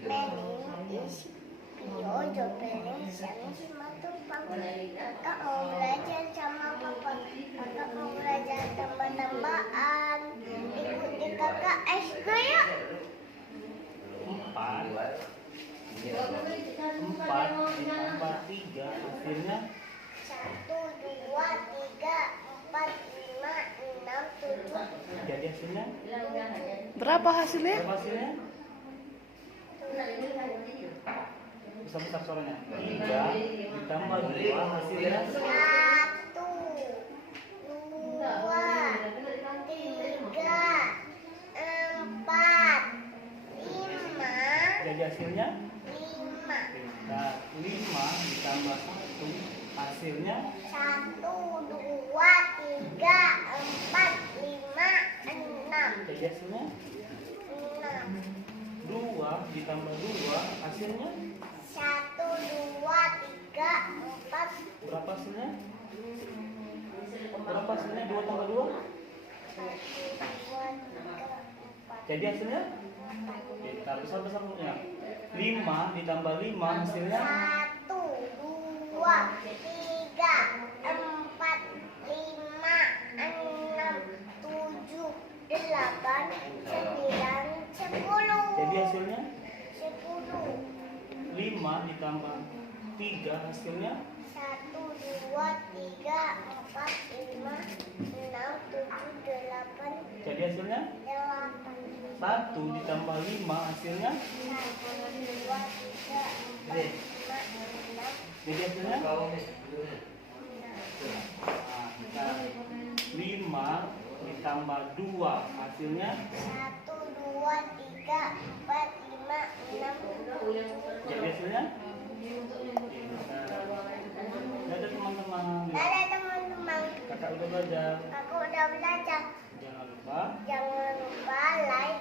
Menin is Pio Jopeling Siang Simatupang. Kakak mau belajar sama papa. Kakak mau belajar tambah-tambahan. Ikuti kakak SD yuk. 4 ditambah 3 hasilnya 1, 2, 3, 4, 5, 6, 7. jadi hasilnya Berapa hasilnya? berapa hasilnya? Besar-besar suaranya 3 ditambah 2 hasilnya 1, 2, 3, 4, 5. jadi hasilnya 5. nah, 5 ditambah 1 hasilnya 1, 2, 3, 4, 5, 6. jadi hasilnya 6. 2 ditambah 2 hasilnya 1, 2, 3, 4. berapa hasilnya? Berapa hasilnya 2 tambah 2? 1, 2, 3, 4. Jadi hasilnya? Kita besar-besar punya 5 ditambah 5 hasilnya 1, 2, 3, 4, 5, 6, 7, 8, 9, 10. jadi hasilnya 10. 5 ditambah 3 hasilnya 1, 2, 3, 4, 5, 6, 7, 8, jadi hasilnya 8. 1 ditambah 5 hasilnya 1, 2, 3, 4, 5, 6. jadi hasilnya nah, 5 ditambah 2 hasilnya 1, 2, 3, 4, 5, 6, 7. jadi hasilnya dadah teman-teman Dadah teman-teman. kakak udah belajar Aku udah belajar. jangan lupa Jangan lupa like,